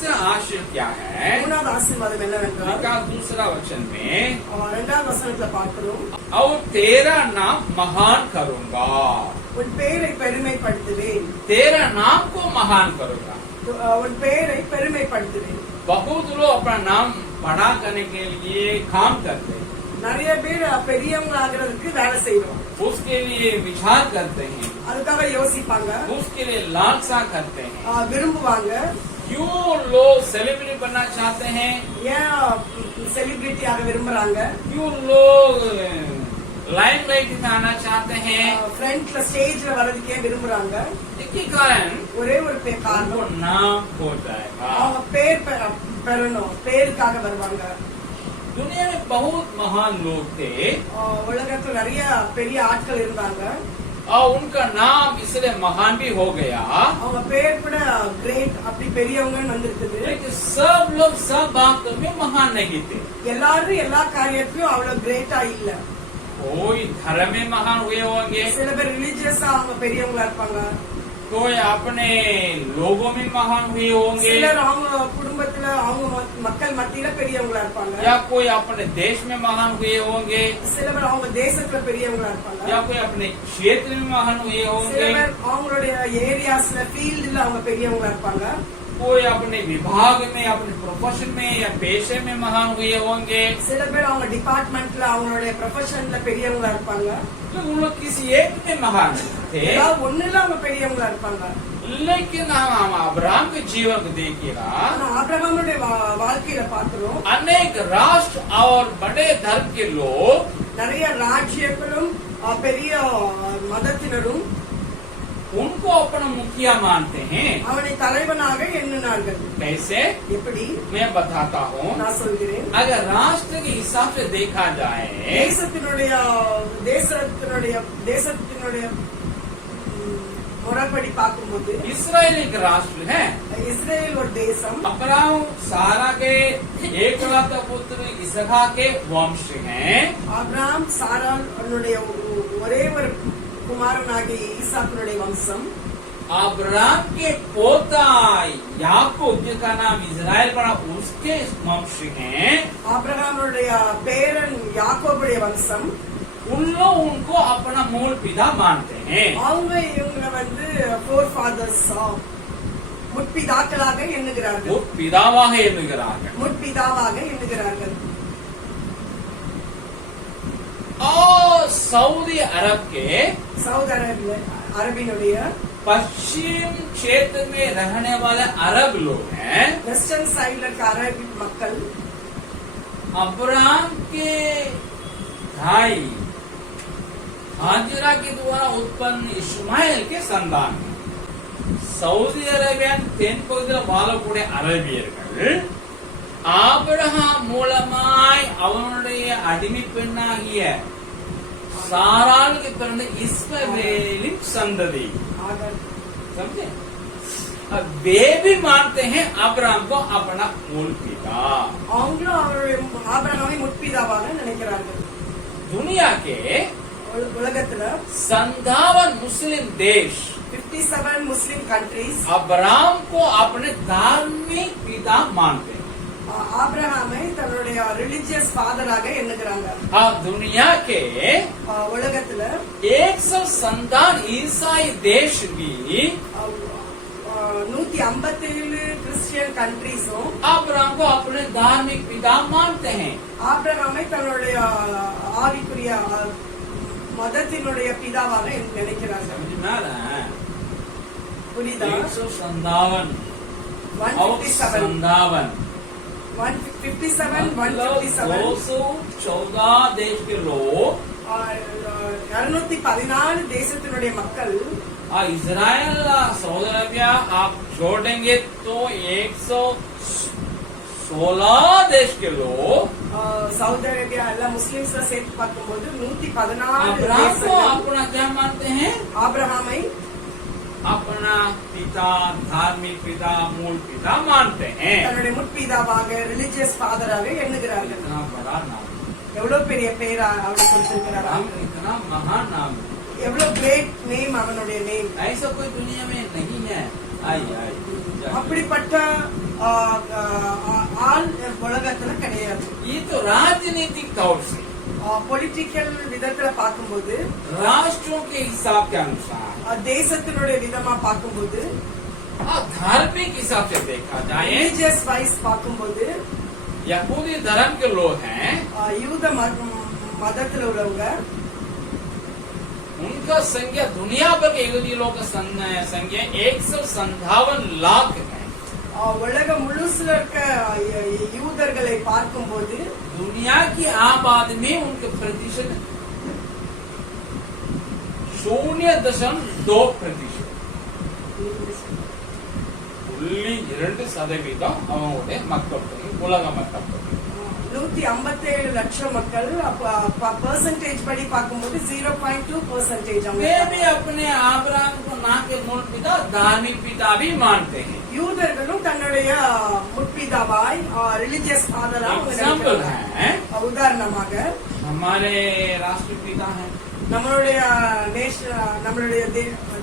तीसरा आशीर्वाद क्या है? மூணாவது ஆசீர்வாதம் என்னவென்றால் का दूसरा वचन में இரண்டாவது வசனத்துல பார்க்கிறோம், और तेरा नाम महान करूंगा, உன் பெயரை பெருமைப்படுத்துவேன். तेरा नाम को महान करूंगा। உன் பெயரை பெருமைப்படுத்துவேன். बहुत लोग अपना नाम बड़ा करने के लिए काम करते हैं, நிறைய பேர் பெரியவங்க ஆகிறதுக்கு வேலை செய்யறோம், उसके लिए विचार करते हैं, அதுக்காக யோசிப்பாங்க, उसके लिए लालसा करते हैं। விரும்புவாங்க. क्यों लोग सेलिब्रिटी बनना चाहते हैं? ஏன் செலிபிரிட்டி ஆக விரும்புறாங்க? क्यों लोग लाइमलाइट में आना चाहते हैं? ஃப்ரண்ட்ல ஸ்டேஜ்ல வர்றதுக்கே விரும்புறாங்க. एक ही कारण, ஒரே ஒரு காரணம், उनको नाम हो जाएगा। அவங்க பேர் பெறணும், பேருக்காக வருவாங்க. दुनिया में बहुत महान लोग थे உலகத்துல நிறைய பெரிய ஆட்கள் இருந்தாங்க, और उनका नाम इसलिए महान भी हो गया, அவங்க பேர் கூட கிரேட் அப்படி பெரியவங்கன்னு வந்திருக்குது. लेकिन सब लोग सब बातों में महान नहीं थे। எல்லாரும் எல்லா காரியத்திலும் அவ்வளவு கிரேட்டா இல்ல. कोई धर्म में महान हुए होंगे, சில பேர் ரிலிஜியஸா அவங்க பெரியவங்களா இருப்பாங்க, कोई अपने लोगों में महान हुए होंगे, சிலர் அவங்க குடும்பத்துல அவங்க மக்கள் மத்தியில பெரியவங்களா இருப்பாங்க, या कोई अपने देश में महान हुए होंगे, சில பேர் அவங்க தேசத்துல பெரியவங்களா இருப்பாங்க, या कोई अपने क्षेत्र में महान हुए சில होंगे, பேர் அவங்களுடைய ஏரியாஸ்ல ஃபீல்டுல அவங்க பெரியவங்களா இருப்பாங்க, कोई अपने विभाग में अपने प्रोफेशन में या पेशे में महान हुए होंगे। சில பேர் அவங்க டிபார்ட்மெண்ட்ல அவங்களுடைய ப்ரொஃபஷன்ல பெரியவங்களா இருப்பாங்க. तो उन लोग किसी एक में महान थे, ஏதாவது ஒண்ணுல அவங்க பெரியவங்களா இருப்பாங்க. लेकिन हम अब्राहम के जीवन को देखिएगा, ஆனா ஆபிரகாமுடைய வாழ்க்கையில பார்க்கிறோம், अनेक राष्ट्र और बड़े धर्म के लोग நிறைய ராஜ்யங்களும் பெரிய மதத்தினரும் उनको अपना मुखिया मानते हैं। அவனை தலைவனாக எண்ணினார்கள். कैसे? எப்படி? मैं बताता हूँ। நான் சொல்கிறேன். अगर राष्ट्र के हिसाब से देखा जाए, தேசத்தினுடைய முறைப்படி பார்க்கும்போது इसराइल एक राष्ट्र है। இஸ்ரேல் ஒரு தேசம். अब्राहम सारा के एकलौता पुत्र इसहाक के वंश हैं। ஆபிரகாம் சாராளுடைய ஒரே ஒரு குமாரனாகிய ஈசாக்குடைய வம்சம். अब्राहम के पोता याकूब जिसका नाम इजराइल पड़ा उसके वंश हैं। ஆபிரகாமுடைய பேரன் யாக்கோபுடைய வம்சம். उन लोग उनको अपना मूल पिता मानते हैं। அவங்க இவங்க ஃபோர் ஃபாதர்ஸ் முற்பிதாக்களாக எண்ணுகிறார்கள். पितावाह एन्नुகிறார்கள்। முற்பிதாவாக எண்ணுகிறார்கள். और सऊदी अरब के அரபினுடைய पश्चिम क्षेत्र में रहने वाले अरब लोग हैं। வெஸ்டர்ன் சைடுல இருக்க அரபி மக்கள் अब्राहम के भाई हाजिरा के द्वारा उत्पन्न इस्माइल के संतान सऊदी अरेबिया தென்பகுதியில் வாழக்கூடிய அரபியர்கள் ஆபிரகாம் மூலமாய் அவனுடைய அடிமை பெண்ணாகிய சாராளுக்கு பிறந்த இஸ்மவேலின் சந்ததி समझे। अब वे भी मानते हैं अब्राहम को अपना मूल पिता। அவங்களும் ஆபிரகாமை முற்பிதாவாக நினைக்கிறார்கள்। दुनिया के உலகத்துல 57 मुस्लिम देश 57 मुस्लिम कंट्रीज अब्राहम को अपने धार्मिक पिता मानते हैं। ஆபிரகாமை தன்னுடைய ரிலிஜியஸ் ஃபாதராக எண்ணுகிறாங்க। अब दुनिया के உலகத்துல 157 ईसाई देश भी 157 கிறிஸ்டியன் கண்ட்ரீஸும் अब्राहम को अपने धार्मिक पिता मानते हैं। ஆபிரகாமை தன்னுடைய ஆவிக்குரிய மதத்தினுடைய பிதாவாக நினைக்கிறார்கள்। समझ में आ रहा है? புரியுதா? 157 214 देश के लोग 214 தேசத்தினுடைய மக்கள் इजराइल सऊदी अरेबिया आप छोड़ेंगे तो 116 देश के लोग सऊदी अरेबिया எல்லாம் முஸ்லிம்ஸ் சேர்த்து பார்க்கும்போது 114 अब्राहम को अपना क्या मानते हैं? ஆபிரகாமை अपना पिता, धार्मिक पिता, मूल पिता मानते हैं। தன்னுடைய முற்பிதாவாக ரிலிஜியஸ் ஃபாதராக எண்ணுகிறார்கள்। इतना बड़ा नाम, எவ்வளவு பெரிய பெயரா அவனுக்கு கொடுத்திருக்கிறாரா? इतना महान नाम, எவ்வளவு கிரேட் நேம் அவனுடைய நேம்। ऐसा कोई दुनिया में नहीं है। आई आई அப்படிப்பட்ட ஆள் உலகத்துல கிடையாது. ये तो राजनीतिक तौर से பொலிட்டிக்கல் விதத்துல பார்க்கும்போது, राष्ट्रों के हिसाब के अनुसार, தேசத்தினுடைய விதமா பார்க்கும்போது, धार्मिक हिसाब से देखा जाए, ரிலிஜியஸ் வைஸ் பார்க்கும்போது, यहूदी धर्म के लोग हैं, யூத மதத்துல உள்ளவங்க, उनका संख्या दुनिया भर के यहूदी लोग का संख्या 157 लाख है. உலகம் मुழுசுல இருக்க யூதர்களை பார்க்கும்போது दुनिया की आबादी में उनके प्रतिशत 0.2%. 2% அவங்களுடைய மக்கள் தொகை, உலக மக்கள் தொகை. 157 லட்சம் மக்கள். परसेंटेज படி பார்க்கும்போது 0.2% वे भी अपने अब्राहम को ना के मूल पिता धार्मिक पिता भी मानते हैं. யூதர்களும் தன்னுடைய முற்பிதாவாய் ரிலிஜியஸ் ஃபாதரா एग्जाम्पल है, உதாரணமாக हमारे राष्ट्रपिता हैं, நம்மளுடைய நம்மளுடைய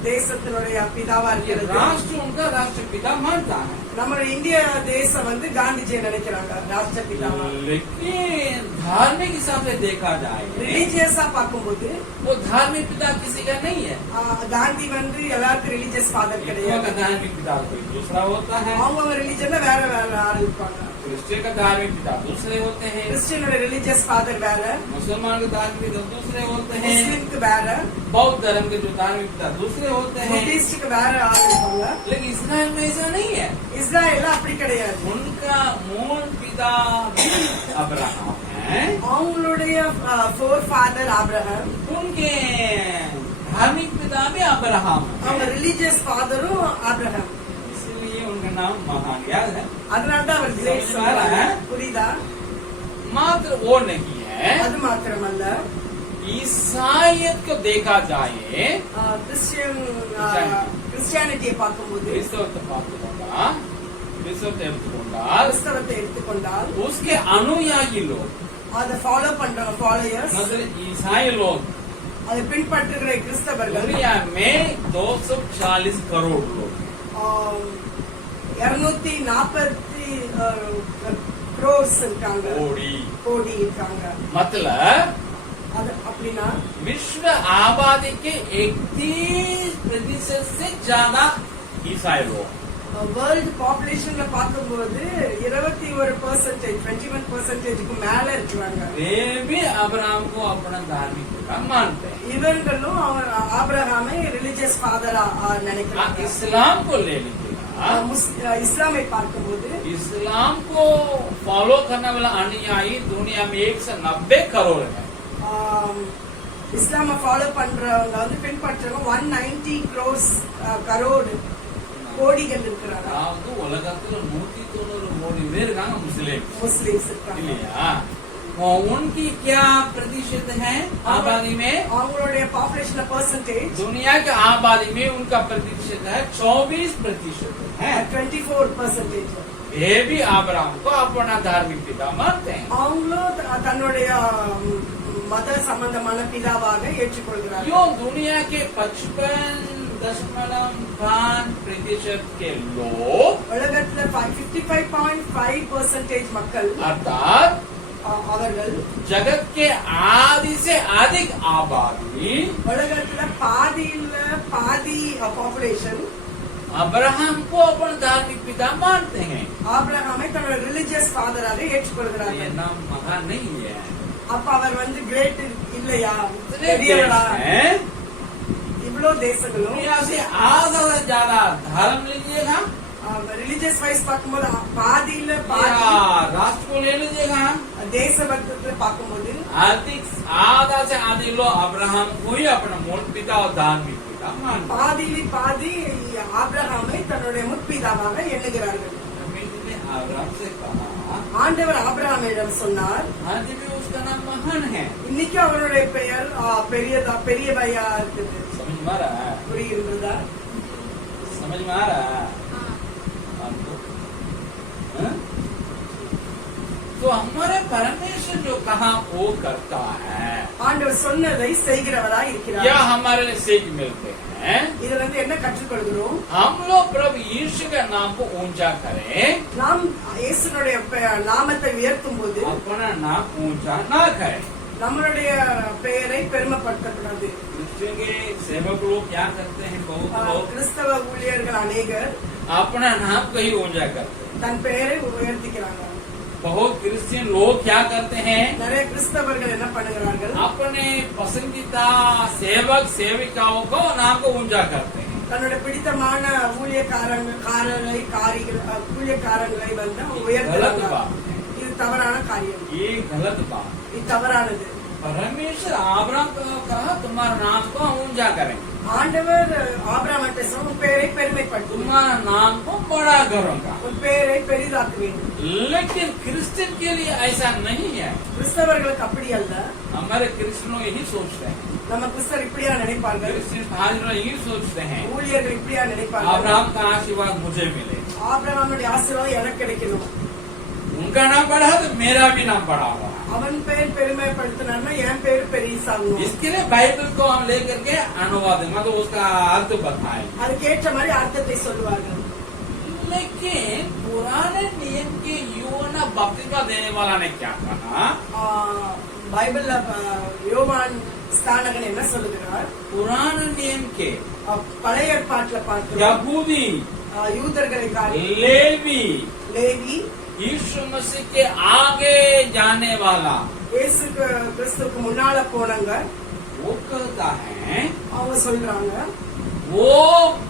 தேசத்தினுடைய பிதாவா இருக்கிறது. राष्ट्र उनका राष्ट्रपिता मानता है. நம்மளுடைய இந்திய தேசம் வந்து காந்திஜியை நினைக்கிறாங்க ராஷ்டிரபிதாவா. लेकिन धार्मिक हिसाब से देखा जाए, ரிலிஜியஸா பார்க்கும்போது वो धार्मिक पिता किसी का नहीं है. காந்தி வந்து எல்லாருக்கும் ரிலிஜியஸ் ஃபாதர் கிடையாது. धार्मिक पिता कोई दूसरा होता है, அவங்க ரிலிஜன்ல வேற வேற ஆள் இருப்பாங்க. क्रिश्चियन का धार्मिक पिता दूसरे होते हैं, கிறிஸ்டியனோட ரிலிஜியஸ் ஃபாதர் வேற, मुसलमान के धार्मिक पिता दूसरे होते हैं, முஸ்லிம்க்கு வேற, बौद्ध धर्म के जो धार्मिक पिता दूसरे होते हैं. புத்திஸ்டுக்கு வேற ஆள் இருப்பாங்க. लेकिन इसराइल में ऐसा नहीं है. இஸ்ராயேல்ல அப்படி கிடையாது. उनका मूल पिता भी अब्राहम है, அவங்களுடைய ஃபோர் ஃபாதர் ஆபிரகாம், उनके धार्मिक पिता भी अब्राहम அவங்க है. ரிலிஜியஸ் ஃபாதரும் ஆபிரகாம். इसलिए उनका नाम महान याद है. அதனாலதான் அவர் கிரேட் समझ புரியுதா? मात्र वो नहीं है, அது மாத்திரமல்ல, ईसाइयत को देखा जाए, கிறிஸ்டியானிட்டியை பார்க்கும்போது, கிறிஸ்தவத்தை எடுத்துக்கொண்டால் கிறிஸ்தவத்தை எடுத்துக்கொண்டால் उसके अनुयायी लोग, அதை ஃபாலோ பண்றவங்க ஃபாலோயர்ஸ், मतलब ईसाई लोग, அதை பின்பற்றுகிற கிறிஸ்தவர்கள் दुनिया में 240 करोड़ लोग, 240 crores இருக்காங்க, கோடி இருக்காங்க. मतलब அது அப்படின்னா विश्व आबादी के 31% से ज्यादा ईसाई लोग, வேர்ல்ட் பாப்புலேஷன்ல பார்க்கும்போது 21% மேல இருக்கிறாங்க. वे भी अब्राहम को अपना धार्मिक पिता मानते हैं. இவர்களும் அவர் ஆபிரகாமை ரிலிஜியஸ் ஃபாதரா நினைக்கிறாங்க. इस्लाम को ले लीजिएगा, இஸ்லாமை பார்க்கும்போது इस्लाम को फॉलो करने वाला अनुयायी दुनिया में 190 करोड़ है. இஸ்லாமை ஃபாலோ பண்றவங்க வந்து பின்பற்றவங்க 190 கரோடு கோடிகள் இருக்கிறாங்க. அதாவது உலகத்துல 190 கோடி பேர் இருக்காங்க முஸ்லிம்ஸ் இருக்காங்க இல்லையா? उनकी क्या प्रतिशत है आबादी में? அவங்களுடைய பாப்புலேஷன் परसेंटेज दुनिया के आबादी में उनका प्रतिशत है 24% है. 24%. ये भी अब्राहम को अपना धार्मिक पिता मानते हैं. அவங்களும் தன்னுடைய மத சம்பந்தமான பிதாவாக ஏற்றுக்கொள்கிறார்கள். यो दुनिया के 55.5% के लोग, உலகத்துல 55.5% மக்கள், अर्थात அவர்கள் जगत के आधी से अधिक आबादी உலகத்துல பாதி பாப்புலேஷன் अब्राहम को अपना धार्मिक पिता मानते हैं. ஆபிரகாமை தன்னோட ரிலிஜியஸ் ஃபாதராக ये ஏற்றுக்கொள்கிறார்கள். नाम महान नहीं है. அப்ப அவர் வந்து கிரேட் இல்லையா? इतने பெரியவரா? देश हैं, இவ்வளவு தேசங்களும் दुनिया से आधा से ज्यादा धर्म लीजिएगा ரிலிஜியஸ் வைஸ் பார்க்கும்போது பாதியில या பாதி राष्ट्र को ले लीजिएगा, தேச பக்தத்துல பார்க்கும்போது अधिक आधा से अधिक लोग अब्राहम को ही अपना मूल पिता और धार्मिक पिता मानते हैं. பாதியில பாதி ஆபிரகாமை தன்னுடைய முற்பிதாவாக எண்ணுகிறார்கள். ने अब्राहम से कहा, ஆண்டவர் ஆபிரகாமிடம் சொன்னார், आज भी उसका नाम महान है. இன்னைக்கு அவருடைய பெயர் பெரியவையா இருக்குது. समझ में आ रहा है? புரியுறதா? समझ में आ रहा है आपको? हाँ? तो तो हमारे परमेश्वर जो कहा वो करता है, ஆண்டவர் சொன்னதை செய்கிறவராய் இருக்கிறார். क्या हमारे लिए सीख मिलते हैं? இதுல இருந்து என்ன கற்றுக்கொள்கிறோம்? हम लोग प्रभु यीशु के नाम को ऊंचा करें, நாம் இயேசுனுடைய நாமத்தை உயர்த்தும் போது अपना नाम ऊंचा ना करें. நம்மளுடைய பெயரை பெருமைப்படுத்தக்கூடாது. क्रिश्चियन के सेवक लोग क्या करते हैं? बहुत लोग கிறிஸ்தவ ஊழியர்கள் अनेகர் अपना नाम को ही ऊंचा करते हैं. தன் பெயரை உயர்த்திக்கிறாங்க. बहुत क्रिश्चियन लोग क्या करते हैं? நிறைய கிறிஸ்தவர்கள் என்ன பண்ணுகிறார்கள்? अपने पसंदीदा सेवक सेविकाओं को नाम को ऊंचा करते हैं. தன்னுடைய பிடித்தமான ஊழியக்காரங்களை வந்து गलत உயர்த்துறாங்க. बात है, இது தவறான காரியம். ये गलत बात. இது தவறானது. परमेश्वर आब्राम को कहा तुम्हारा नाम को ऊंचा करेंगे, ஆண்டவர் ஆபிரகாமை உன் பெயரை பெருமைப்படுத்தும், तुम्हारा नाम को बड़ा करूंगा. உன் பெயரை பெரிதாக்குவேன். लेकिन क्रिश्चियन के लिए ऐसा नहीं है. கிறிஸ்தவர்களுக்கு அப்படி அல்ல. हमारे क्रिश्चियनों यही सोचते हैं, நம்ம கிறிஸ்தவர் இப்படியா நினைப்பார்கள், क्रिश्चियन भाइयों यही सोचते हैं ஊழியர்கள் இப்படியா நினைப்பார்கள். अब्राहम का आशीर्वाद मुझे मिले, ஆபிரகாமுடைய ஆசீர்வாதம் எனக்கு கிடைக்கணும், उनका नाम बढ़ा तो मेरा भी नाम बढ़ा हुआ. அவன் பெயர் பெருமைப்படுத்தினா என் பெயர் பெரியசாகணும். इसके लिए बाइबल को हम लेकर के अनुवाद मतलब उसका अर्थ बताएं. அதுக்கேற்ற மாதிரி அர்த்தத்தை சொல்லுவார்கள். लेकिन पुराने नियम के यूना बपतिस्मा देने वाला ने क्या कहा? பைபிள்ல யோவான் ஸ்தானகன் என்ன சொல்லுகிறார்? पुराने नियम के பழைய ஏற்பாட்டுல பார்க்கிறோம், यहूदी, யூதர்களை लेवी, லேவி यीशु मसीह के आगे जाने वाला, இயேசு கிறிஸ்துவுக்கு முன்னால போனவங்க वो कहता है அவங்க சொல்றாங்க, वो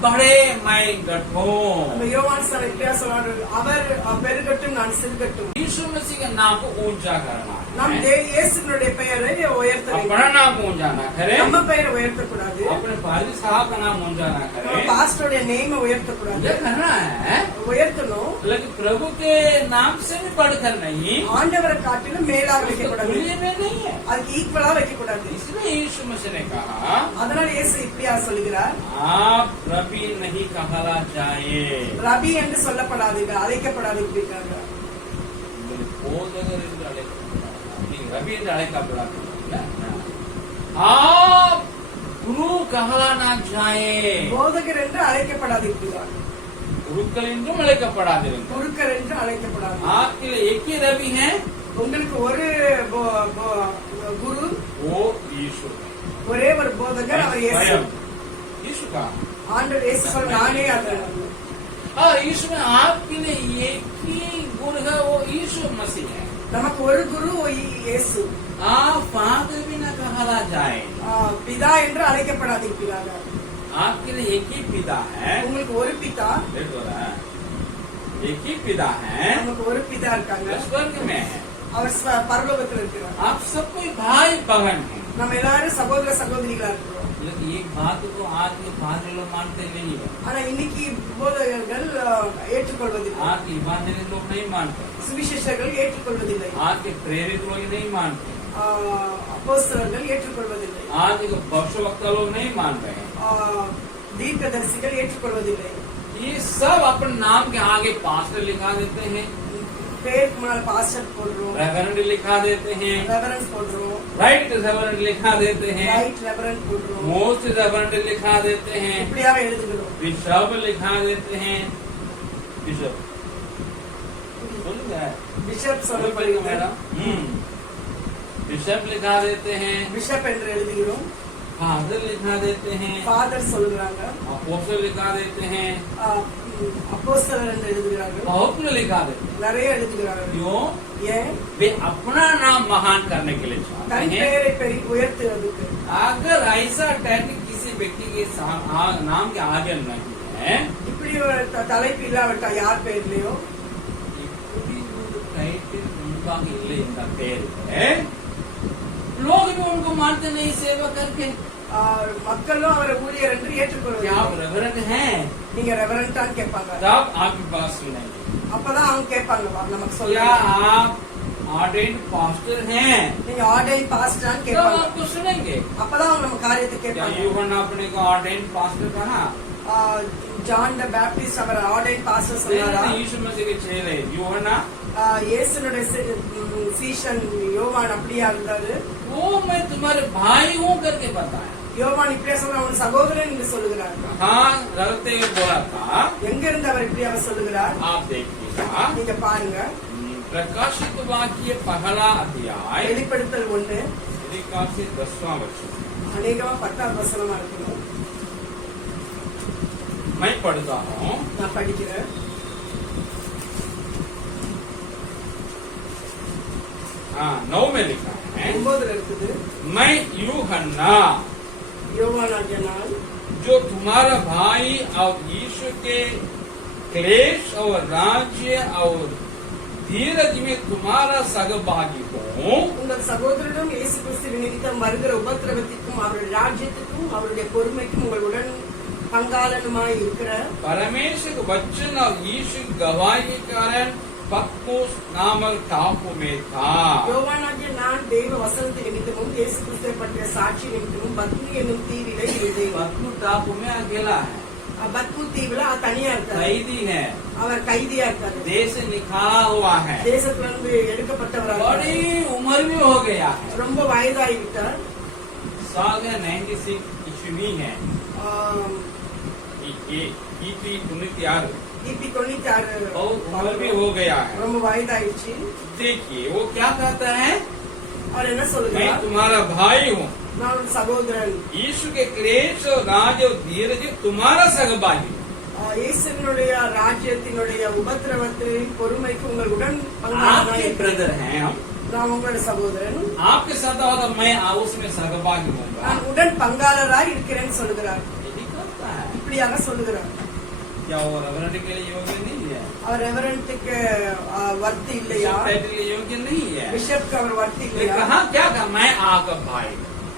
बड़े मैं गठो. அந்த யோவான் சார் இப்படியா சொல்றாரு, அவர் பெருகட்டும் நான் சிறுகட்டும். यीशु मसीह के नाम को ऊंचा करना நாம் है, இயேசுனுடைய பெயரை உயர்த்த வேண்டும். अपना नाम ऊंचा ना करे, நம்ம பெயரை உயர்த்தக்கூடாது, अपने पादरी साहब का नाम ऊंचा ना நம்ம करे. பாஸ்டருடைய நேம உயர்த்தக்கூடாது, ये करना है, உயர்த்தணும். लेकिन प्रभु के नाम से भी बढ़कर नहीं, ஆண்டவரை காட்டிலும் மேலாக उसको வைக்கக்கூடாது, तुलने में नहीं है. அதுக்கு ஈக்குவலா வைக்கக்கூடாது. इसलिए यीशु मसीह ने कहा அதனால இயேசு இப்படியா சொல்லுகிறார், आप रबी नहीं कहला जाए. ரபி என்று சொல்லப்படாதீர்கள், அழைக்கப்படாதீர்கள். போதகர் என்று அழைக்கப்படாது, ரபி என்று அழைக்கப்படாது. आप गुरु कहला ना जाए, போதகர் என்று அழைக்கப்படாதீர்கள், குருக்கள் என்றும் அழைக்கப்படாதிருங்கள். குருக்கள் என்று அழைக்கப்படாது. आपके लिए एक ही रबी है, உங்களுக்கு ஒரு குரு, वो यीशु है. ஒரே ஒரு போதகர், அவர் இயேசு. स्वयं यीशु का. ஆண்டவர் இயேசு சொல்ல நானே அது. और यीशु में आपके लिए एक ही गुरु है, वो यीशु मसीह है. நமக்கு ஒரு குரு இயேசு. आप फादर भी न कहला जाए, பிதா என்று அழைக்கப்படாதீர்கள். आपके लिए एक ही पिता है. உங்களுக்கு ஒரு பிதா, एक ही पिता है, நமக்கு ஒரு பிதா இருக்காங்க, स्वर्ग में है. அவர் பரலோகத்தில் இருக்கிறார். आप सब कोई भाई बहन है. நம்ம எல்லாரும் சகோதர சகோதரிகளா இருக்கிறோம். लेकिन एक बात को आज के पादरी लोग मानते नहीं है, ஆனா இன்னைக்கு போதகர்கள் ஏற்றுக்கொள்வதில்லை, आज के इवांजलिस्ट लोग नहीं मानते, சுவிசேஷர்கள் ஏற்றுக்கொள்வதில்லை, आज के प्रेरित लोग नहीं मानते, அப்போஸ்தலர்கள் ஏற்றுக்கொள்வதில்லை, आज के भविष्यवक्ता लोग नहीं मान रहे हैं. தீர்க்கதரிசிகள் ஏற்றுக்கொள்வதில்லை. ये सब अपने नाम के आगे पास्टर लिखा देते हैं, பேருக்கு முன்னால் பாஸ்டர் போடுறோம், रेवरेंड लिखा देते हैं, ரெவரன்ஸ் போடுறோம், राइट रेवरेंड लिखा देते हैं, ரைட் ரெவரன்ஸ் போடுறோம், मोस्ट रेवरेंड लिखा देते हैं, இப்படியாக எழுதுகிறோம். बिशप लिखा देते हैं. बिशप பிஷப் சொல்லப்படுகிறது, मैडम बिशप लिखा देते हैं, பிஷப் என்று எழுதுகிறோம், फादर लिखा देते हैं, ஃபாதர் சொல்றாங்க, अपोस्टल लिखा देते हैं, அப்போஸ்தலர் என்று எழுதுகிறார்கள், बहुत कुछ लिखा देते हैं. நிறைய எழுதுகிறார்கள். क्यों? ஏன்? वे अपना नाम महान करने के लिए தன் चाहते हैं. பெயரை உயர்த்துவதற்கு. अगर ऐसा टैग किसी व्यक्ति के नाम के आगे नहीं है, இப்படி ஒரு தலைப்பு இல்லாவிட்டா யார் பேர்லயோ लोग भी उनको मानते नहीं सेवा करके. மக்களும் அவரை ஊழியர் என்று क्या आप ஏற்றுக்கொள்வாங்க. रेवरेंड हैं? நீங்க ரெவரண்டான்னு கேட்பாங்க. तब आपकी बात सुनेंगे. அப்பதான் அவங்க கேட்பாங்க, நமக்கு क्या சொல்லுங்க. आप ऑर्डेन्ड पास्टर हैं? நீங்க ஆர்டைன் பாஸ்டரான்னு तब கேட்பாங்க. आपको सुनेंगे. அப்பதான் அவங்க நம்ம காரியத்தை क्या கேட்பாங்க. यूहन्ना अपने को ऑर्डेन्ड पास्टर कहा? ஜான் த பேப்டிஸ்ட் அவர் ஆர்டைன் பாஸ்டர் சொன்னாரா? यीशु मसीह के चेले यूहन्ना இயேசுனுடைய சீஷன் யோவான் அப்படியா இருந்தாரு? वो मैं तुम्हारे भाई हूँ करके बताया। யோவான் இப்படியா சொன்னா அவன் சகோதரன் என்று சொல்லுகிறார். हाँ रखते हुए बोला था। எங்க இருந்து அவர் இப்படி அவர் சொல்லுகிறார்? आप देखिएगा நீங்க பாருங்க. प्रकाशित वाक्य पहला अध्याय வெளிப்படுத்தல் 1 से 10वां वचन அநேகமா 10ஆம் வசனமா இருக்கணும். मैं पढ़ता हूँ। நான் படிக்கிறேன். हाँ 9 में लिखा है 9ல இருக்குது. मैं यूहन्ना யோவானாகிய நான் जो तुम्हारा भाई और यीशु के क्लेश और राज्य और धीरज में तुम्हारा सहभागी हूँ। உங்கள் சகோதரனும் இயேசு கிறிஸ்துவின் நிமித்தம் வருகிற உபத்திரவத்திற்கும் அவருடைய ராஜ்யத்துக்கும் அவருடைய பொறுமைக்கும் உங்களுடன் பங்காளனுமாய் இருக்கிற परमेश्वर के वचन और यीशु की गवाही के कारण पत्मोस नामक टापू में था। யோவானாகிய நான் தேவ வசனத்தின் நிமித்தமும் இயேசு கிறிஸ்துவை பற்றிய சாட்சி நிமித்தமும் பத்மி என்னும் தீவிலே இருந்தேன். पत्मू टापू में अकेला है, பத்மு தீவுல தனியா இருக்காரு. कैदी है, அவர் கைதியா இருக்காரு. देश से निकाला हुआ है, தேசத்திலிருந்து எடுக்கப்பட்டவராக बड़ी उम्र भी हो गया है। ரொம்ப வயதாகிவிட்டார். साल है 96 ईस्वी है, ईपी 96 கிபி 96 बहुत उम्र भी हो गया है। ரொம்ப வயதாயிடுச்சு. देखिए वो क्या कहता है, அவர் என்ன मैं சொல்லுகிறார்? तुम्हारा भाई हूँ, நான் ஒரு சகோதரன். यीशु के क्लेश और राज और धीरज तुम्हारा सहभागी हूँ। இயேசுவினுடைய ராஜ்யத்தினுடைய உபத்திரவத்தின் பொறுமைக்கு உங்களுடன் आपके பங்காளனாய் ब्रदर हैं हम, நான் உங்களுடைய சகோதரன். आपके साथ होगा मैं उसमें सहभागी होऊंगा। நான் உடன் பங்காளராய் இருக்கிறேன்னு சொல்லுகிறார். यही करता है। இப்படியாக சொல்லுகிறார். क्या वो रेवरेंड के लिए योग्य नहीं है, அவர் ரெவரண்ட்டுக்கு வர்த்தி இல்லையா? टाइटल के लिए योग्य नहीं है। பிஷப்க்கு அவர் வர்த்தி ये இல்லையா? कहा क्या कहा, मैं आपका भाई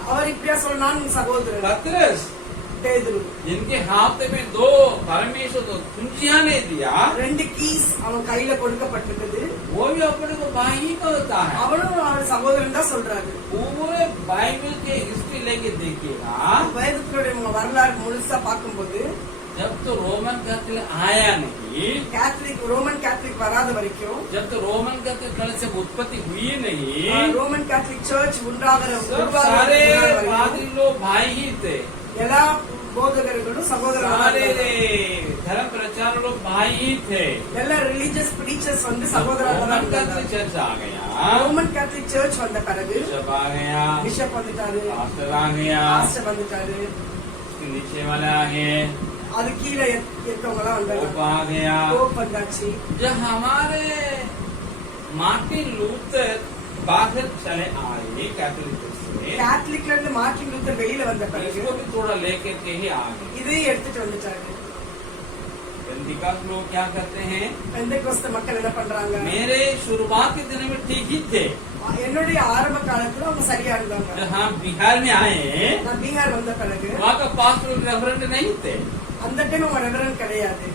அவர் இப்படியா சொன்னான் சகோதரன். पत्रस பேதுரு जिनके हाथ में 2 परमेश्वर तो कुंजियां ने दिया, 2 கீஸ் அவன் கையில கொடுக்கப்பட்டிருக்குது. वो भी अपने को भाई ही कहता है। அவனும் அவர் சகோதரன் தான் சொல்றாரு. पूरे बाइबल के हिस्ट्री लेके देखिएगा, வேதத்தினுடைய வரலாறு முழுசா பார்க்கும்போது जब तो रोमन कैथोलिक आया नहीं, கேத்தலிக் ரோமன் கேத்தலிக் வராத வரைக்கும் जब तो रोमन कैथोलिक कल से उत्पत्ति हुई नहीं, ரோமன் கேத்தலிக் சர்ச் உண்டாகிற सब सारे पादरी लोग भाई ही थे, எல்லா போதகர்களும் सारे சகோதரர்கள். धर्म प्रचार लोग भाई ही थे। எல்லா ரிலீஜியஸ் பிரீச்சர்ஸ் வந்து रोमन சகோதரர்கள். कैथोलिक चर्च आ गया, ரோமன் கேத்தலிக் சர்ச் வந்த பிறகு बिशप आ गया, பிஷப் வந்துட்டாரு, पास्टर आ गया, பாஸ்டர் வந்துட்டாரு, उसके नीचे वाले आ गए, அது கீழே இருக்கவங்க எல்லாம் पोप வந்தாங்க, आ गया। போப் வந்தாச்சு. जब हमारे मार्टिन लूथर बाहर चले आए कैथोलिक चर्च से, கேத்தலிக்ல இருந்து மார்ட்டின் லூத்தர் வெளியில வந்த பிறகு इसको भी थोड़ा लेकर के ही आ गए। இதையும் எடுத்துட்டு வந்துட்டாரு. पेंटिकॉस्ट लोग क्या करते हैं, பெந்தேகோஸ்த மக்கள் என்ன பண்றாங்க? मेरे शुरुआत के दिन में ठीक ही थे। என்னுடைய ஆரம்ப காலத்துல அவங்க சரியா இருந்தாங்க. जब हम बिहार में आए, நான் பீகார் வந்த பிறகு वहाँ का पास्टर रेवरेंड नहीं थे, அந்த டைம் அவங்க ரெவரண்ட் கிடையாது,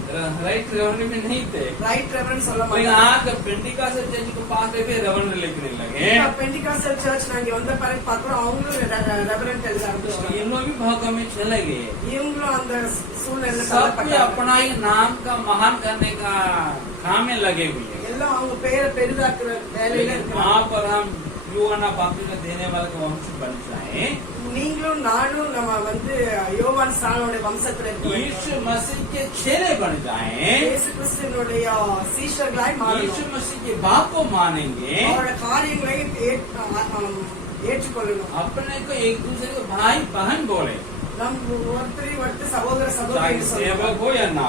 राइट रेवरेंड में नहीं थे। ரைட் ரெவரண்ட் சொல்ல तो மாட்டாங்க. यहाँ का पेंटिकॉस्ट चर्च के पास भी रेवरेंड लिखने लगे, பெண்டிகாஸ்டல் சர்ச் நாங்க வந்த பிறகு பார்த்தோம் அவங்களும் ரெவரண்ட் எழுத ஆரம்பிச்சாங்க. इन लोग भी भागों में चले गए। இவங்களும் அந்த சூழ்நிலை सब अपना ही नाम का महान करने का काम में लगे हुए हैं। எல்லாம் அவங்க பேரை பெரிதாக்குற வேலையில लेकिन இருக்கிறாங்க. वहाँ पर हम यूहन्ना बाप्तिस्म देने वाले को वंश बन जाए, நீங்களும் நானும் நம்ம வந்து யோவான் ஸ்நானனுடைய வம்சத்துல இருக்கோம். यीशु मसीह के चेले बन जाए, இயேசு கிறிஸ்துவினுடைய சீஷர்களாய் மாறணும். यीशु मसीह की बात को मानेंगे, அவரோட காரியங்களை ஏற்றுக்கொள்ளணும். अपने को एक दूसरे को भाई बहन बोले, நம் ஒருத்தரை ஒருத்தர் சகோதர चाहे சகோதரி सेवक हो या ना,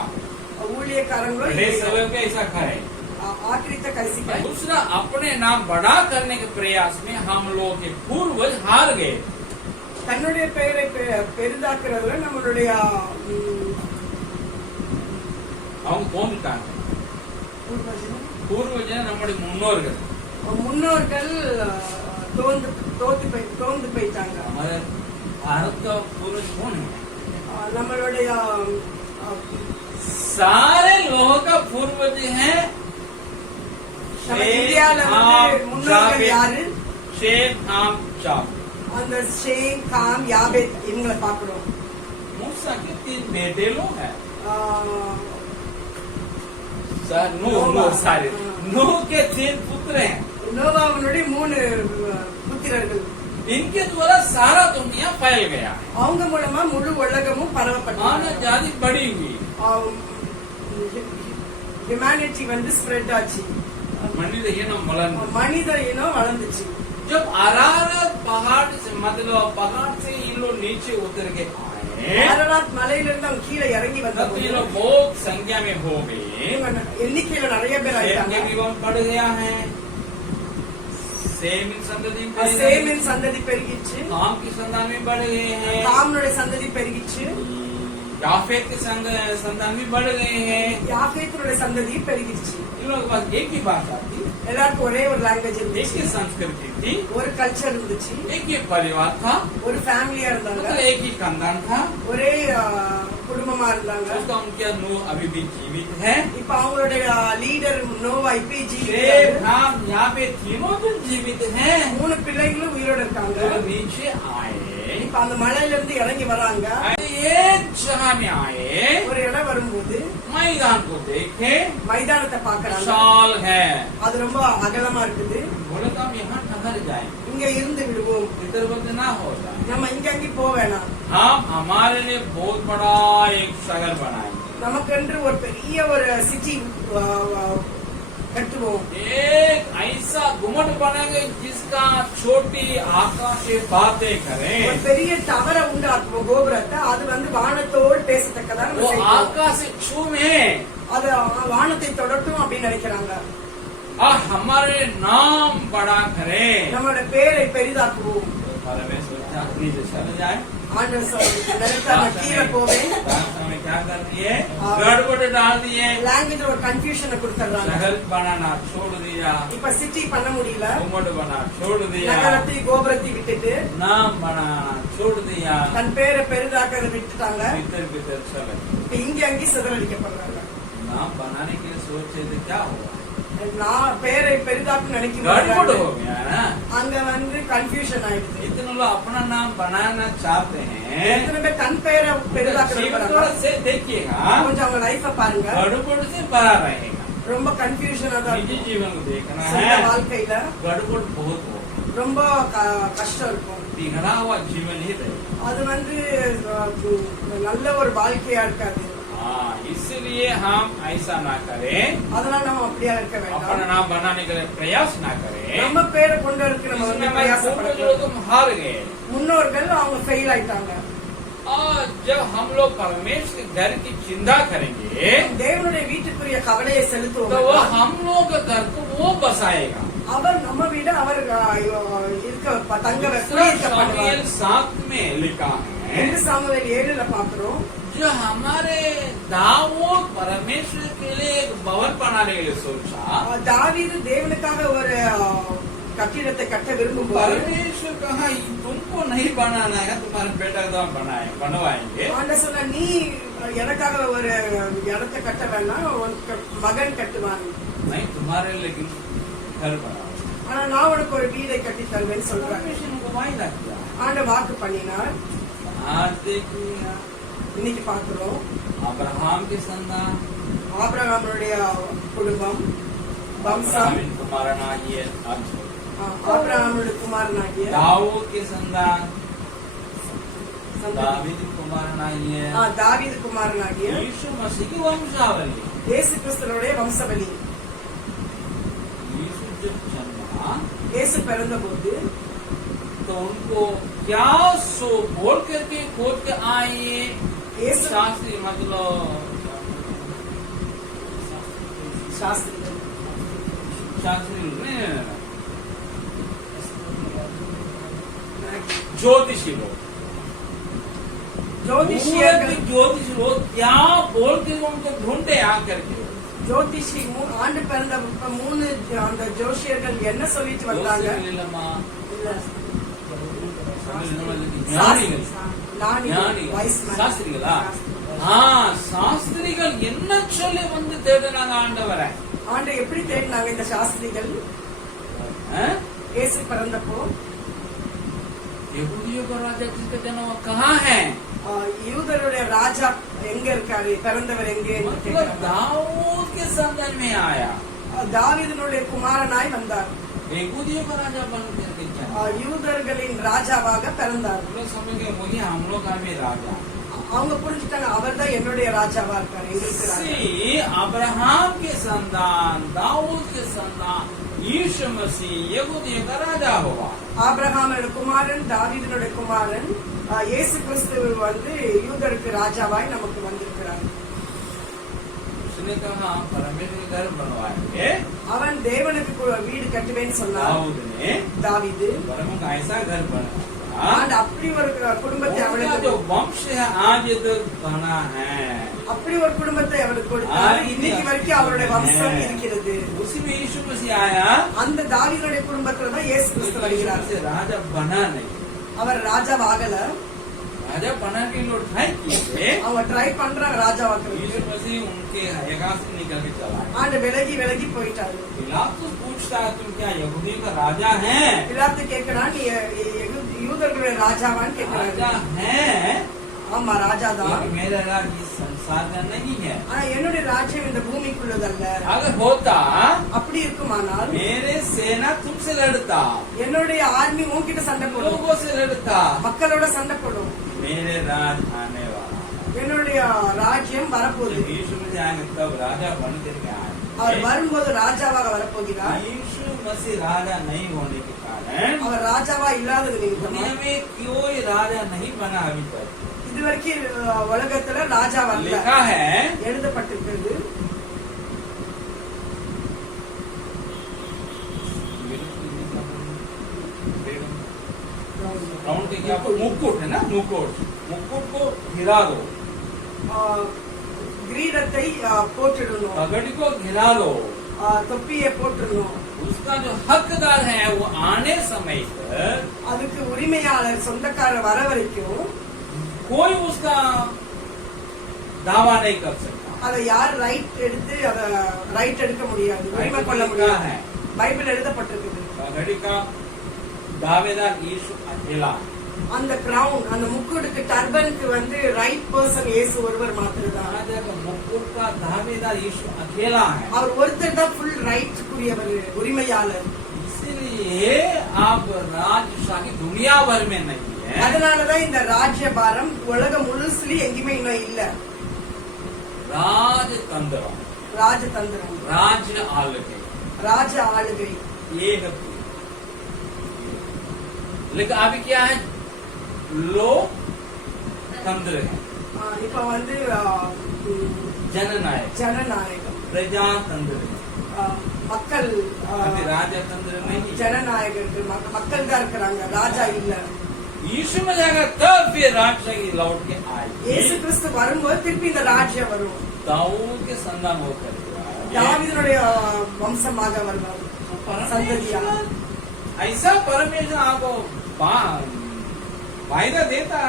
ஊழியக்காரங்களோ बड़े सेवक को ऐसा करें। ஆக்கிரித்த கைசிக்க दूसरा, अपने नाम बड़ा करने के प्रयास में हम लोग के पूर्वज हार गए। தன்னுடைய பெயரை பெரிதாக்குறதுல நம்மளுடைய அவங்க தோன்றிட்டாங்க, பூர்வஜன நம்முடைய முன்னோர்கள் முன்னோர்கள் தோந்து போயிட்டாங்க. हमारे भारत का पूर्वज कौन है? நம்மளுடைய सारे लोगों का पूर्वज है நம்ம இந்தியால வந்து முன்னோர்கள் யாரு? शेम, हाम, चाप। அந்த ஷேம், காம், யாபேத் இவங்களை பார்க்கிறோம். मूसा मूसा के 3 बेटे लोग हैं। ஆஹ், सारे नूह के 3 पुत्र हैं। நோவாவினுடைய 3 புத்திரர்கள். इनके द्वारा सारा दुनिया फैल गया है। அவங்க மூலமா முழு உலகமும் பரவப்பட்டது. मानव जाति बड़ी हुई, ஹியூமனிட்டி வந்து ஸ்ப்ரெட் ஆச்சு, मनिद इनम वलन। மனித இனம் வளர்ந்துச்சு. जब अरारत पहाड़ से मतलब पहाड़ से इन लोग नीचे उतर के आए, அரராத் மலையிலிருந்து அவங்க கீழே இறங்கி तब வந்தபோது ये लोग बहुत संख्या में हो गए। எண்ணிக்கையில நிறைய பேர் सेम ஆயிட்டாங்க. के विवरण बढ़ गया है, सेम की संतति में बढ़ गई, சேமின் சந்ததி பெருகிச்சு, काम की संतान में बढ़ गए हैं, காம்னுடைய சந்ததி பெருகிச்சு, याफेत के संतान भी बढ़ गए हैं। யாபேத்தினுடைய சந்ததி பெருகிச்சு. इन लोगों के पास एक ही भाषा थी, எல்லாருக்கும் ஒரே ஒரு லாங்குவேஜ் एक இருந்துச்சு, ही संस्कृति थी, ஒரு கல்ச்சர் இருந்துச்சு, एक ही परिवार था, ஒரு ஃபேமிலியா இருந்தாங்க, मतलब एक ही खानदान था। ஒரே குடும்பமா இருந்தாங்க. उसका उनके नूह अभी भी जीवित है। இப்ப அவங்களுடைய லீடர் நோவா இப்ப सेम नाम यहाँ पे तीनों जन जीवित हैं, 3 பிள்ளைகளும் உயிரோட இருக்காங்க. जो नीचे आए, இப்ப அந்த மலையில இருந்து இறங்கி வராங்க. एक जगह में आए, ஒரு இடம் வரும்போது मैदान को देखे, மைதானத்தை பாக்குறாங்க. विशाल है, அது ரொம்ப அகலமா இருக்குது. बोले तो हम यहाँ ठहर जाए, இங்க இருந்து விடுவோம், इधर उधर ना हो जाए, நம்ம இங்க அங்கே போக வேணாம். हम हमारे लिए बहुत बड़ा एक शहर बनाएंगे, நமக்கென்று ஒரு பெரிய ஒரு சிட்டி கட்டுவோம். एक ऐसा गुम्बद बनाएंगे जिसका छोटी आकाश से बातें ஒரு करें, பெரிய டவரை உண்டாக்குவோம், கோபுரத்தை. அது வந்து வானத்தோடு பேசத்தக்கதா நம்ம वो செய்வோம். आकाश से छूमे அது வானத்தை தொடட்டும் அப்படின்னு நினைக்கிறாங்க. और हमारे नाम बड़ा करें। நம்மளோட பேரை பெரிதாக்குவோம். परमेश्वर चाहती है चले जाए, ஆண்டவர் நினைத்தா நான் கீழே போவேன். रास्ते में क्या कर दिए, गड़बड़ डाल दिए, லாங்குவேஜ் ஒரு கன்ஃபியூஷனை கொடுத்துறாங்க. शहर बनाना छोड़ दिया, இப்ப சிட்டி பண்ண முடியல, गुम्बद बना छोड़ दिया, நகரத்தை கோபுரத்தை விட்டுட்டு नाम बनाना छोड़ दिया, தன் பேரை பெரிதாக்கிறத விட்டுட்டாங்க. भीतर भीतर चले। இப்ப இங்க அங்கே சிதறடிக்கப்படுறாங்க. नाम बनाने के लिए सोचे तो क्या हुआ, நான் பேரை பெரிதாக்கும் गड़बड़ நினைக்கிறேன். हो गया ना। அங்க வந்து கன்ஃபியூஷன் ஆயிடுது. इतने लोग अपना नाम बनाना चाहते हैं, எத்தனை பேர் தன் பேரை பெரிதாக்க जीवन விரும்புறாங்க? थोड़ा से देखिएगा, கொஞ்சம் அவங்க லைஃப பாருங்க, गड़बड़ से भरा रहेगा। ரொம்ப கன்ஃபியூஷனா தான் निजी இருக்கும். जीवन को देखना சொந்த है, வாழ்க்கையில गड़बड़ बहुत हो, ரொம்ப கஷ்டம் இருக்கும். बिगड़ा हुआ जीवन ही रहेगा। அது வந்து நல்ல ஒரு வாழ்க்கையா இருக்காது. हाँ, इसलिए हम ऐसा ना करें, அதனால நம்ம அப்படியா இருக்க अपना வேண்டாம். नाम बनाने के लिए प्रयास ना करें। நம்ம பேரை கொண்டு வரதுக்கு நம்ம इसमें வந்து हमारे पूर्वज பிரயாசப்படக்கூடாது. तुम हार गए, முன்னோர்கள் அவங்க ஃபெயில் ஆயிட்டாங்க. और जब हम लोग परमेश्वर के घर की चिंता करेंगे, தேவனுடைய வீட்டுக்குரிய கவலையை तो वो செலுத்துவோம். हम लोग के घर को वो बसाएगा। அவர் நம்ம வீட அவர் இருக்க தங்க வைக்க பண்ணுவார். 7 में लिखा है, 2 சாமுவேல் 7ல பாக்குறோம். जो हमारे दाऊद परमेश्वर के लिए एक भवन बनाने के लिए सोचा, தாவீது தேவனுக்காக ஒரு கட்டிடத்தை கட்ட விரும்பும்போது परमेश्वर कहा तुमको नहीं बनाना है, तुम्हारे बेटा का बनवाएंगे। ஆண்டவர் சொன்னா, நீ எனக்காக ஒரு இடத்தை கட்ட வேண்டாம், உனக்கு மகன் கட்டுவான், नहीं तुम्हारे लेकिन घर बनाओ। ஆனா நான் உனக்கு ஒரு வீடை கட்டி தருவேன்னு சொல்றாங்க. परमेश्वर को वायदा किया। ஆண்டவர் வாக்கு பண்ணினார். आज देखिए இன்னைக்கு பாக்குறோம், अब्राहम के संतान, ஆபிரகாமுடைய குடும்பம், வம்சம், अब्राहम तुम्हारा नाम ये ஆபிரகாமுடைய குமாரனாகிய दाऊद के संतान, சந்ததி, दावीद तुम्हारा नाम ये தாவீது குமாரனாகிய यीशु मसीह की वंशावली। இயேசு கிறிஸ்துவோடைய வம்சவழி. यीशु जब जन्मा இயேசு பிறந்தபோது तो उनको क्या सो बोल करके खोद के आए, இயேசு शास्त्री मतलब சாஸ்திரிகள், शास्त्री नहीं, ज्योतिषी लोग, ஜோதிஷியர்கள், ज्योतिषी लोग क्या बोल के उनको ढूंढते आकर के, ஜோதிஷி ஆண்டு பிறந்த 3 அந்த ஜோசியர்கள் என்ன சொல்லிட்டு வந்தாங்க? சாஸ்திரிகளா? சாஸ்திரிகள் என்ன சொல்லி வந்து தேடினாங்க ஆண்டவரை? ஆண்டவர் எப்படி தேடினாங்க இந்த சாஸ்திரிகள்? இயேசு பிறந்தப்போ यहूदियों का राजा जिसका जन्म कहाँ है? யூதருடைய ராஜா எங்க இருக்காரு, பிறந்தவர் எங்கே என்று मतलब கேட்கிறாங்க. दाऊद के संतान में आया, தாவீதினுடைய குமாரனாய் வந்தார். यहूदियों का राजा बन करके चला। யூதர்களின் ராஜாவாக பிறந்தார். हम लोग समझ गए मुझे हम लोग का भी राजा। அவங்க புரிஞ்சுட்டாங்க, அவர் தான் என்னுடைய ராஜாவா இருக்காரு, எங்களுக்கு ராஜா. See, अब्राहम के संतान, दाऊद के संतान, यीशु मसीह यहूदियों का राजा हुआ। ஆபிரகாமோட குமாரன், தாவீதினுடைய குமாரன் இயேசு கிறிஸ்து வந்து யூதருக்கு ராஜாவாய் நமக்கு வந்திருக்கிறார். उसने कहा परमेश्वर के घर बनवाएंगे। அவன் தேவனுக்கு வீடு கட்டுவேன்னு சொன்னான். दाऊद ने தாவீது परम का ऐसा घर बनाया, அப்படி ஒரு குடும்பத்தை उसका அவனுக்கு जो वंश है आज तक बना है, அப்படி ஒரு குடும்பத்தை அவனுக்கு கொடுத்தார். இன்னைக்கு வரைக்கும் அவருடைய வம்சம் இருக்கிறது. उसी में यीशु मसीह आया। அந்த தாவீதுடைய குடும்பத்துல தான் இயேசு கிறிஸ்து வருகிறார். से राजा बना नहीं, அவர் ராஜாவாகல, राजा बना के लोग ट्राई किए, அவங்க ட்ரை பண்றாங்க ராஜாவாக்குறது. यीशु मसीह उनके हयात से निकल के चला गया। ஆண்டு விலகி போயிட்டாரு. पिलातुस पूछता है तुम क्या यहूदियों का राजा है? பிலாத்து கேட்கிறான், நீ யூதர்களுடைய ராஜாவான்னு राजा கேட்கிறான். है, ஆமா ராஜாதான். लेकिन मेरा राज इस संसार का नहीं है। ஆனா என்னுடைய ராஜ்யம் இந்த பூமிக்குள்ளதல்ல. अगर होता அப்படி இருக்குமானால் मेरे सेना तुमसे लड़ता, என்னுடைய ஆர்மி உன்கிட்ட சண்டை போடும், लोगों से लड़ता, மக்களோட சண்டை போடும். मेरे राज आने वाला। என்னுடைய ராஜ்யம் வரப்போகுது. जब यीशु मसीह आएंगे तब राजा बन करके அவர் आएंगे। வரும்போது ராஜாவாக வரப்போகிறார். यीशु मसीह राजा नहीं होने के कारण அவர் ராஜாவா இல்லாதது நிமித்தமா दुनिया में कोई राजा नहीं बना अभी तक। இதுவரைக்கும் உலகத்துல ராஜா வரல. लिखा है எழுதப்பட்டிருக்கிறது. राउंड के क्या मुकुट है ना, मुकुट, मुकुट को गिरा दो, கிரீடத்தை போட்டுடணும், पगड़ी को गिरा दो। தொப்பியை போட்டுடணும். उसका जो हकदार है वो आने समय तक அதுக்கு உரிமையாளர் சொந்தக்காரர் வர வரைக்கும் कोई उसका दावा नहीं कर सकता। அதை யார் ரைட் எடுக்க முடியாது, உரிமை கொள்ள முடியாது. பைபிள் எழுதப்பட்டிருக்குது. पगड़ी का दावेदार यीशु अकेला। அந்த கிரவுன், அந்த முக்குடுக்கு டர்பனுக்கு வந்து ரைட் பர்சன் இயேசு ஒருவர் மாத்திரம்தான். राजा का मुकुट का दावेदार यीशु अकेला है। அவர் ஒருத்தர் தான் ஃபுல் ரைட்க்குரியவர், உரிமையாளர். इसलिए आप राजशाही दुनिया भर में नहीं है। அதனாலதான் இந்த ராஜ்ய பாரம் உலகம் முழுசுலயும் எங்கேயுமே இன்னும் இல்ல. राजतंत्र, ராஜதந்திரம், राज्य आलके, ராஜ ஆளுகை. ये है। लेकिन अभी क्या है, लोकतंत्र है, இப்ப வந்து जननायक, ஜனநாயகம், प्रजातंत्र है। மக்கள் अभी राजतंत्र नहीं। ஜனநாயகர்கள், மக்கள் தான் இருக்கிறாங்க, ராஜா இல்ல. यीशु में जाएगा तब फिर राजशाही लौट के இயேசு आएगी। கிறிஸ்து வரும்போது திருப்பி இந்த ராஜ்யம் வரும். दाऊद के संतान होकर தாவீதுடைய வம்சமாக வருவார், சந்ததியா. ऐसा परमेश्वर आपको वायदा देता,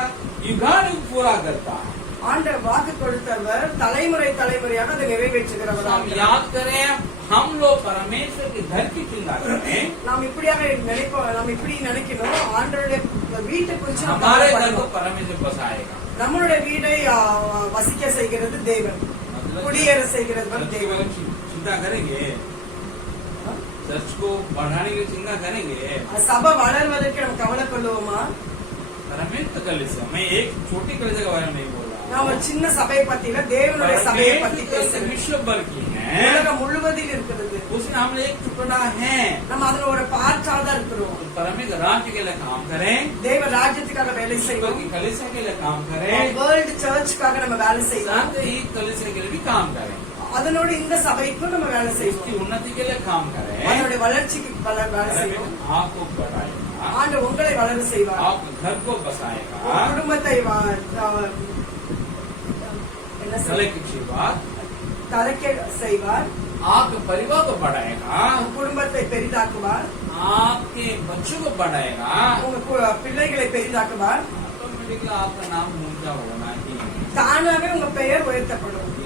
युगानुग पूरा करता है। ஆண்டவர் வாக்கு கொடுத்தவர் தலைமுறை தலைமுறையாக அதை हम நிறைவேற்றுகிறவர். याद करें, हम लोग परमेश्वर के घर की चिंता करें, நாம் இப்படியாக நினைப்போம், நாம் இப்படி நினைக்கணும். ஆண்டவருடைய வீட்டை குறித்து நாம் हमारे घर को கவலைப்படணும். परमेश्वर बसाएगा। நம்மளுடைய வீடை வசிக்க செய்கிறது தேவன், குடியேற செய்கிறது चर्च के தேவன். बारे में चिंता करेंगे, चर्च को बढ़ाने की चिंता करेंगे। சபை வளர்வதற்கு நம்ம கவலை கொள்ளுவோமா? परमेश्वर कलीसिया, मैं एक छोटी कलीसिया के बारे में नहीं बोल रहा நான் ஒரு சின்ன சபையை பத்தி இல்ல, தேவனுடைய சபையை பத்தி परमेश्वर பேசுறேன். विश्व भर की है, உலகம் முழுவதில் இருக்கிறது. उसमें हम एक टुकड़ा है। நம்ம அதுல ஒரு பார்ட்டாக தான் இருக்கிறோம். परमेश्वर राज्य के लिए काम करें, தேவ ராஜ்யத்துக்காக வேலை विश्व செய்வோம். की कलीसिया के लिए काम करें, வேர்ல்டு சர்ச்சுக்காக நம்ம வேலை செய்வோம். साथ ही कलीसिया के लिए भी काम करें, அதனோட இந்த சபைக்கும் நம்ம வேலை उसकी செய்வோம். उन्नति के लिए काम करें। அதனுடைய வளர்ச்சிக்கு வேலை செய்வோம். आपको बढ़ाएगा, ஆண்டு உங்களை வளர செய்வார், आपके घर को बसाएगा, குடும்பத்தை என்ன தலைக்க செய்வார், आपके परिवार को बढ़ाएगा, குடும்பத்தை பெரிதாக்குவார், आपके बच्चों को बढ़ाएगा। உங்க பிள்ளைகளை பெரிதாக்குவார். ऑटोमेटिकली आपका नाम ऊंचा होना ही है। தானாவே உங்க பெயர் உயர்த்தப்படும்.